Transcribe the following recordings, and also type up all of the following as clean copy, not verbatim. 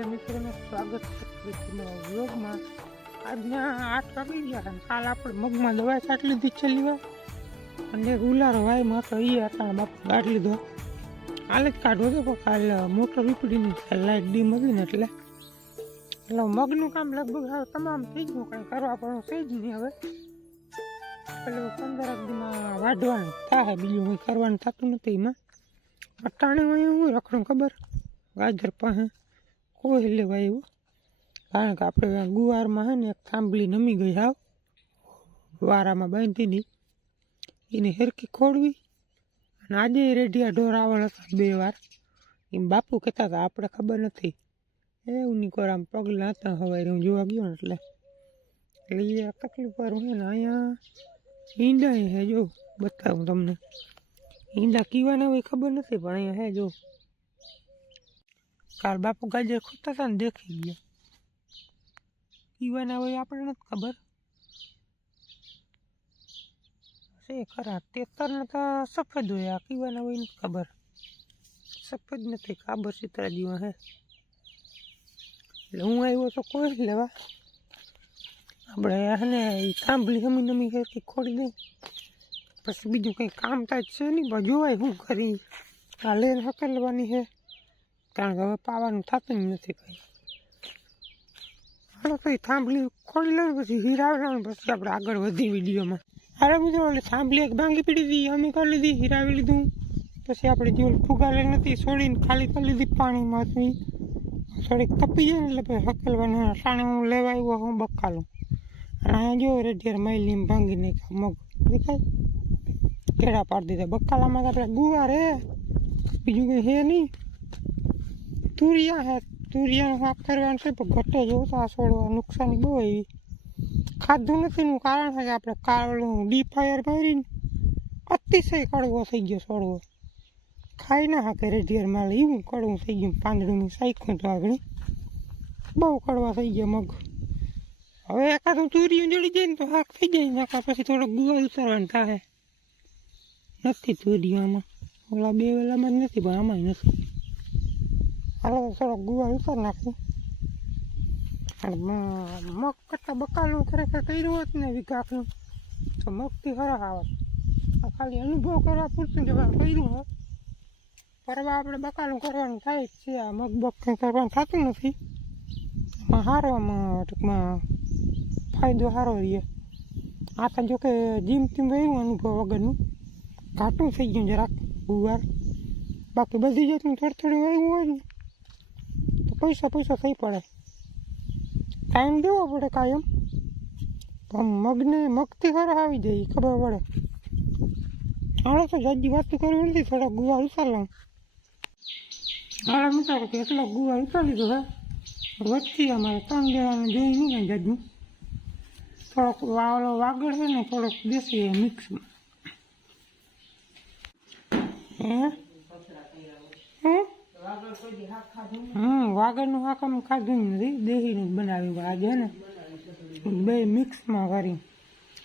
બધા મિત્રોને સ્વાગત છે તમારા વ્લોગમાં। આજના 8 વાગી ગયા અને કાલ આપણે મગમાં દવા છાંટી લીધી છેલ્લી વાર અને ગુલારો વાયમાં તો એ હતા બાપુ કાઢ લીધો। કાલે જ કાઢવો હતો પણ કાલ મોટર વીપડીની લાઇટ ડીમ હતી ને એટલે મગનું કામ લગભગ હવે તમામ થઈ ગયું, કાંઈ કરવા પણ થઈ જ નહીં। હવે એટલે 15 દીમાં વાઢવાનું થાય, બીજું કંઈ કરવાનું થતું નથી એમાં। અટાણે હું રખડું ખબર ગાજર પાસે કોઈ લેવા એવું, કારણ કે આપણે ગુવારમાં છે ને એક થાંભલી નમી ગઈ હાવ વારામાં બાંધી હતી, એને હેરકી ખોડવી અને આજે રેડિયા ઢોર આવલ હતા 2 વાર। એમ બાપુ કહેતા હતા આપણે ખબર નથી એવું નહીં કર, આમ પગલાં હતા હવારે હું જોવા ગયો ને એટલે એ તકલીફ વાળું છે ને। અહીંયા ઈંડા હે, જો બતાવું તમને, ઈંડા કીવાના હોય ખબર નથી પણ અહીંયા હે જો। કાલ બાપુ ગાજર ખોતા હતા ને દેખી ગયા, કીવાના હોય આપણે નથી ખબર છે ખરા। 73 તો સફેદ હોય, આ કીવાના હોય નથી ખબર, સફેદ નથી કાબર સિતરા જેવા હે। એટલે હું આવ્યો તો કોઈ લેવા, આપણે ને થાંભલી નમી નમી હેરકી ખોડી દઈ પછી બીજું કંઈ કામ થાય છે નહીં, પણ જોવાય શું કરી આ લેર હકલવાની છે, કારણ કે હવે પાવાનું થતું જ નથી કંઈ। હાલો કંઈ થાંભલી ખોલી લઉં પછી હીરાવેલાનું, પછી આપણે આગળ વધી વિડીયોમાં। હાલો મિત્રો, એટલે થાંભલી એક ભાંગી પડી હતી, અમે કરી લીધી, હીરાવી લીધું, પછી આપણે જે ફુગાલે નથી છોડીને ખાલી કરી લીધી પાણીમાં હતી, થોડીક તપી જાય ને એટલે પછી હકલવાનું। અટાણે હું લેવા આવ્યો હું બકાલું, અને અહીંયા જો રેડિયર માઇલીમ ભાંગી નાખ્યા મગ દેખાય, કેળા પાડી દીધા। બકાલામાં તો આપણે ગુવાર હે, બીજું કંઈ હે નહીં। તુરિયા હે, તુરિયાનું શાક કરવાનું છે પણ ઘટે જેવું તો આ છોડવા નુકસાની બહુ એવી। ખાધું નથી એનું કારણ છે કે આપણે કાળું ડીપ ફાયર મારીને અતિશય કડવો થઈ ગયો છોડવો, ખાઈ ના હાકે રેડિયર માલ એવું કડવું થઈ ગયું। પાંદડું સાઈખું તો આગળ બહુ કડવા થઈ ગયા મગ। હવે એકાદું તુરિયું જડી જાય ને તો શાક થઈ જાય, નાખા પછી થોડોક ગુવાર ઉતારવાનું થાય। નથી તુરિયામાં, ઓલા 2 વેલામાં જ નથી પણ આમાંય નથી। હાલો થોડોક ગુવાર ઉતાર નાખું, અને મગ કરતાં બકાલું ખરેખર કર્યું હોત ને વિઘાકનું તો મગથી હરખ આવત। ખાલી અનુભવ કરવા પૂરતું જ કર્યું હોત, પરવા આપણે બકાલું કરવાનું થાય જ છે, આ મગ બગ કંઈ કરવાનું થતું નથી। એમાં સારો આમાં ટૂંકમાં ફાયદો સારો રહીએ। આ તો જો કે જીમ ટીમ રહ્યું અનુભવ વગરનું, ઘાટું થઈ ગયું જરાક ગુવાર, બાકી બધી જાતનું થોડું થોડું આવ્યું હોય ને તો પૈસા થઈ પડે, ટાઈમ દેવો પડે કાયમ, પણ મગને મગથી ખરા આવી જાય ખબર પડે। હાલો તો જાજી વાતું કરવી નથી, થોડોક ગુવાર ઉતાર લઉં। હાલો મિત્રો એટલો ગુવાર ઉતાર લીધો હે, વચ્ચે અમારે 3 દેવાનું જોઈ નહીં ને જાજુ, થોડોક વાવલો વાગડ છે ને થોડોક દેશી મિક્સમાં વાગડનું શાક અમે ખાધું નથી, દેહીનું જ બનાવ્યું આજે ને 2 મિક્સમાં કરી,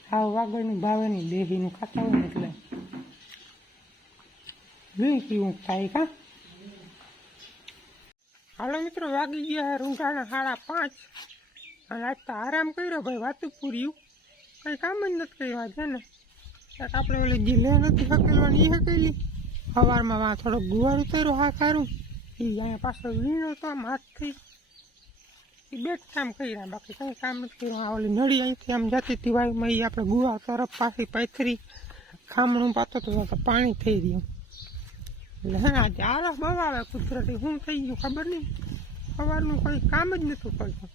હા વાગડનું ભાવે નહીં, દેહીનું ખાતા હોય ને એટલે જોઈ કેવું થાય કા। હાલો મિત્રો, વાગી ગયા રૂંઢાના 5:30 અને આજ તો આરામ કર્યો ભાઈ, વાતું પૂર્યું, કંઈ કામ જ નથી કર્યું છે ને। એક આપણે ઓલી જે લે નથી હકેલવાની એ હકેલી, સવારમાં થોડોક ગુવાર ઉતાર્યો હા સારું, એ અહીંયા પાછો વીણો તો આમ હાથથી એ 2 જ કામ કર્યા, બાકી કંઈ કામ નથી કર્યું। આ ઓલી નળી અહીંથી આમ જતી હતી વાયુમાં, એ આપણે ગુવાર તરફ પાછી પાથરી ખામણું પાતો તો પાણી થઈ રહ્યું, એટલે હે આજે આરસ બહુ આવે કુદરતી, શું થઈ ગયું ખબર નહીં, સવારનું કંઈ કામ જ નથી કરતું,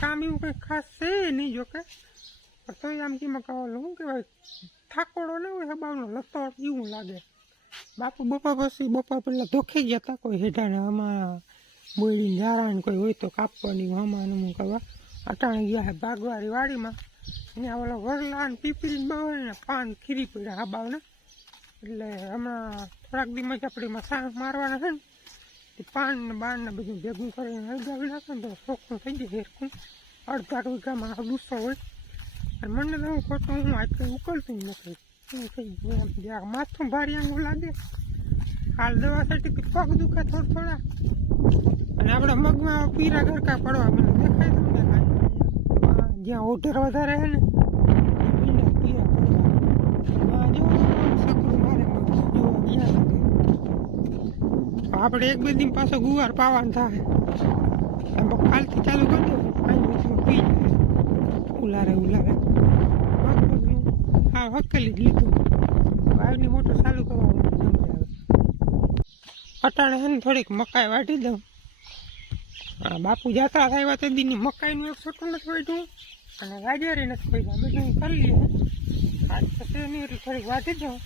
કામ એવું કંઈ ખાસ છે નહીં જોકે, તોય આમ કેમાં કહેવાનું શું કહેવાય, થાકોડો ન હોય હબાવનો લતો એવું લાગે। બાપુ બપોર પહેલાં ધોખી ગયા હતા, કોઈ હેઠાને આમાં બોયડીને ઝારાને કોઈ હોય તો કાપવાની આમાં નમું કરવા, અટાણે ગયા છે ભાગવારી વાડીમાં, અહીંયા ઓલા વરલા ને પીપરીને બહુ ને પાન ખીરી પડ્યા હબાવને, એટલે હમણાં થોડાક દીમાં જ આપણીમાં સાંસ મારવાના છે ને, એ પાન ને બાન ને બધું ભેગું કરીને હળગાવી નાખે ને તો ચોખ્ખું થઈ જાય હેરખું, 1/2 વીઘામાં ગુસ્સો હોય। અને મને તો હું ખોટું હું આજ કંઈ ઉકળતું જ નથી, શું થઈ ગયું જરાક માથું ભારી આંગું લાગે, હાલ દવા છાંટી પગ દુખે થોડા અને આપણે મગમાં પીરા ગરકા પડવા મને દેખાય તમને કાંઈ જ્યાં ઓઢર વધારે છે ને પીરા પડવા જો સકરું મારે મગ જોવા ગયા લાગે. આપણે એક બે દિન પાછો ગુવાર પાવાનું થાય કાલથી ચાલુ કરી દો પી ઉલારે હા હકેલી જ લીધું વાવની મોટર ચાલુ કરવા અટાણે છે ને થોડીક મકાઈ વાટી દઉં. બાપુ જાત્રા થાય તે દીની મકાઈનું એક છોટું નથી વાટ્યું અને ગાજરી નથી વાટ્યા બધું કરી લઈએ. આજ પછી એની થોડીક વાટી દઉં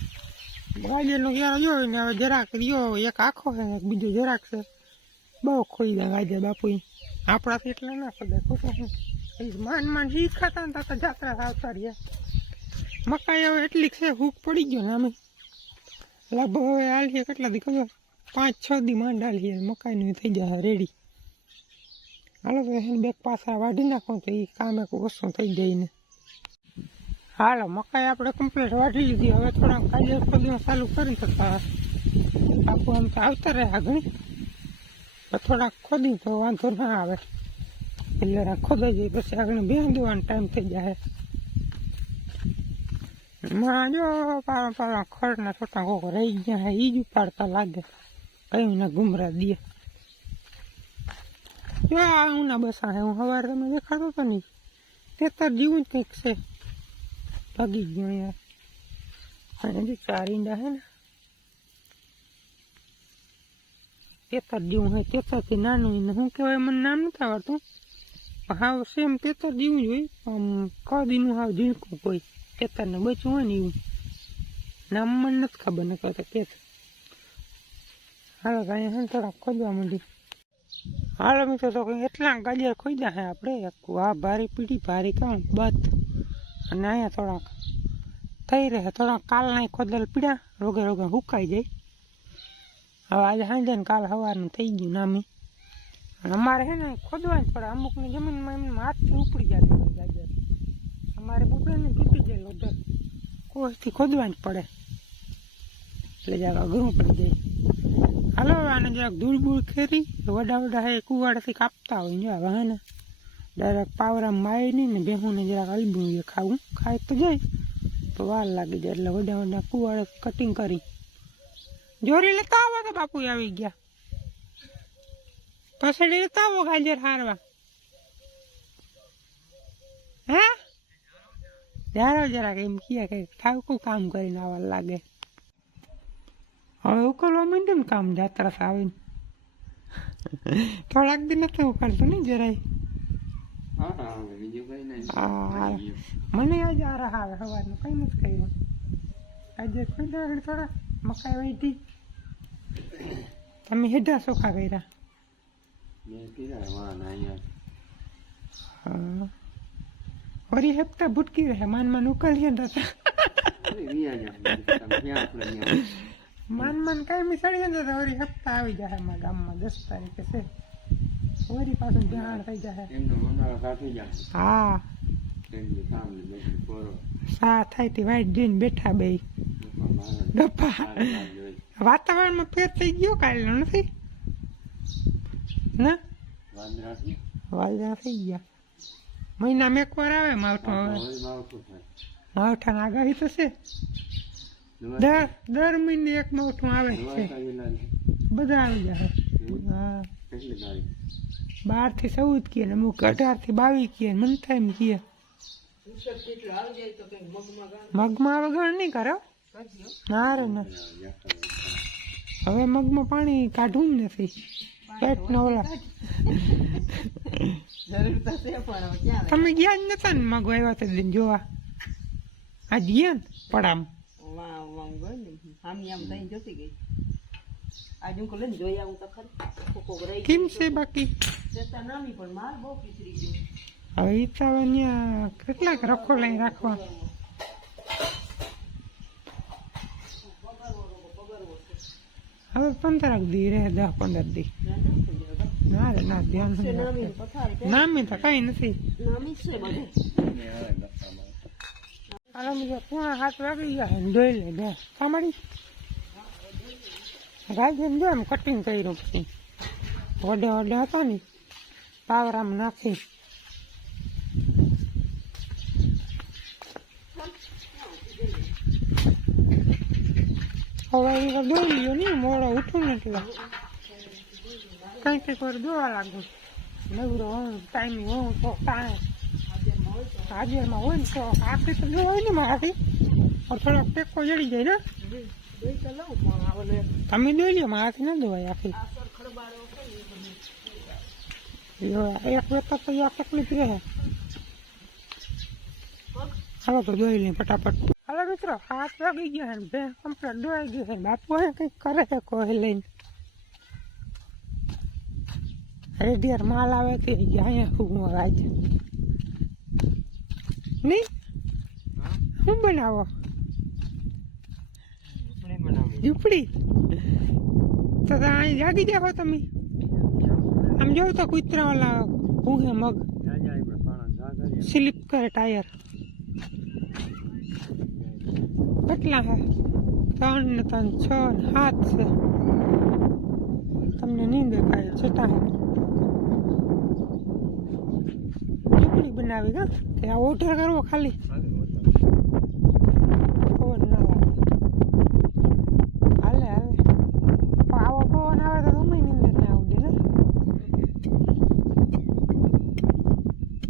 ગાજરનો ક્યારે જોયો ને હવે જરાક રહ્યો એક આખો છે એક બીજો જરાક છે બહુ ખોઈ દે ગાજર બાપુ આપણાથી એટલા ના ખોદે ખોટું માંડ જીત ખાતા ને તો જાત્રા આવતા રહ્યા. મકાઈ હવે એટલી છે હૂક પડી ગયો ને અમે લગભગ હવે હાલીએ કેટલા દી ખબર 5-6 દી માંડ હાલીએ મકાઈનું થઈ જાય રેડી. હાલો તો બે પાછા વાઢી નાખો તો એ કામ એક વસ્તુ થઈ જાય ને. હાલો મકાઈ આપણે કમ્પ્લીટ વાઢી લીધી હવે થોડાક ગાજર ખોદીને ચાલુ કરી શકતા બાપુ આમ તો આવતા રહે આગળ થોડાક ખોદી તો વાંધો ના આવે એટલે ખોદાઈ જાય પછી આગળ બેન દેવાનો ટાઈમ થઈ જાય. જો પારા ખડના છોટા કોક રહી ગયા એ જ ઉપાડતા લાગે કયું ને ગુમરા દે. જો આ હું ના બસા હું સવારે તમે દેખાતો તો નહીં તેતર જેવું જ કંઈક છે ભાગી ગયો યાર. અને હજી 4 ઈંડા છે ને તેતર જેવું હોય તેતરથી નાનું એને શું કહેવાય મને નામ નથી આવડતું હાવ સેમ તેતર જેવું જ હોય આમ કદીનું હાવ ઝીણકું કોઈ તેતરને બચવું હોય ને એવું નામ મને નથી ખબર ન કહેતા કે હાલો અહીંયા છે ને થોડાક ખોદવા માંડી. હાલો મિત્રો તો કંઈ એટલા ગાજર ખોદ્યા છે આપણે આ ભારી પીડી ભારી કામ બત અને અહીંયા થોડાક થઈ રહે થોડાક કાલના ખોદેલ પીડ્યા રોગે હુકાઈ જાય. હવે આજે સાંજે ને કાલ સવારનું થઈ ગયું નામી અને અમારે છે ને ખોદવા જ પડે અમુકની જમીનમાં એમ હાથથી ઉપડી જતી હોય ગાજર અમારે બપોરને તૂટી જાય લોધર કોઈથી ખોદવા જ પડે એટલે જરાક અઘરું પડી જાય. હાલો આને જરાક ધૂળ ખેરી વડા હે કુવાડાથી કાપતા હોય જો હવે હે ને ડાયરેક્ટ પાવરામાં માય નહીં ને ભેહુંને જરાક હલબું ખાવું ખાય તો જાય તો વાર લાગી જાય એટલે વડા કુવાડાથી કટિંગ કરી જોરી લેતા આવો તો બાપુ આવી ગયા પસડી લેતા આવો ગાજર હારવા હે જરાક એમ કહે કે ઠાકું કામ કરીને આવવા લાગે. હવે ઉકલવા માંડ્યું ને કામ જાત્રા આવીને થોડાક દી નથી ઉકાળતું ને જરાય મને આજ આ રહા આવે સવારનું કઈ નથી કર્યું આજે ખુદા થોડા મકાઈ વાઢી તમે હેઠા ચોખા કર્યા હા વળી હેપતા ભૂટકી રહે માન ઉકલીએ ને માન કાંઈ મિસાડી ને તો વળી હપ્તા આવી જાય અમારા ગામમાં 10 તારીખે છે વળી પાછું ધ્યાન થઈ જાય. હા સા થાય તે વાઈટ જઈને બેઠા બે ડપ્પા વાતાવરણમાં ફેર થઈ ગયો કાલનો નથી ના વાદળા થઈ ગયા મહિનામાં એકવાર આવે માવઠું હવે માવઠાની આગાહી તો છે દર મહિને એક માવઠું આવે છે બધા આવી જાય. હા 12 થી 14 કહે ને અમુક 18 થી 22 કહે મને થાય એમ કહે મગમાં હવે ગણ નહીં કરો ના રે ના હવે મગમાં પાણી કાઢવું જ નથી પેટનો ઓલા તમે ગયા જ નતા ને મગ આવ્યા તે દિન જોવા આજ ગયા ને પડામ કેમ છે બાકી હવે ઈ તો અહીંયા કેટલાક રખો લઈ રાખવા હવે 15 દી રહે 10-15 દી ના રે ના ધ્યાન નામી તો કઈ નથી હાલો બીજો 7 વાગી ગયા ધોઈ લે દે સાંભળી ગાજર જો એમ કટિંગ કર્યું પછી વડે વડે હતો ને પાવર આમ નાખી હવે એ દોઈ લ્યો ને મોડો ઉઠું ને એટલે કંઈક વાર દોવા લાગુ નવરો હોઉં ટાઈમ હોઉં તો કાંઈ હાજરમાં હોય ને તો આખી તો દોવાય ને મારાથી થોડોક ટેકો જડી જાય ને તમે દોઈ લો મારાથી ના દોવાય આખી એક વખત તો આ તકલીફ રહે હાલો તો દોઈ લઈએ ફટાફટ હાલો મિત્રો 7 વાગી ગયા ને બે કમ્પ્લીટ દોઈ ગઈ છે બાપુ કંઈક કરે છે કોઈ લઈને રેડિયર માલ આવે તે અહીંયા ખૂબ રાજ નહીં શું બનાવો ઝૂંપડી તો અહીં જાગી જાઓ તમે આમ જોઉં તો કૂતરા વાળા ઊંઘે મગ સ્લીપ કરે ટાયર કેટલા હે 3 ને 3 6 ને 7 છે તમને નહીં દેખાય છતાં ઝૂંપડી બનાવી હા કે આ ઓર્ડર કરવો ખાલી પવન ના લાગે હાલે આવો પવન આવે તો તમે નીંદર ના આવડે ને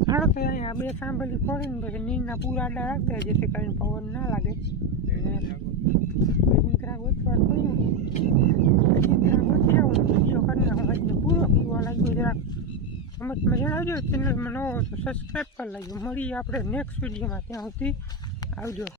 હાલો તો અહીંયા બે સાંભળી ફોડીને પછી નીંદના પૂરા આડા રાખતા જેથી કરીને પવન ના લાગે ગોચવા પડ્યું વિડીયો કરીને હું પૂરો પીવા લાગ્યો જરાક સમજમાં જણાવજો ચેનલમાં નવો તો સબસ્ક્રાઈબ કરી લેજો મળીએ આપણે નેક્સ્ટ વિડીયોમાં ત્યાં સુધી આવજો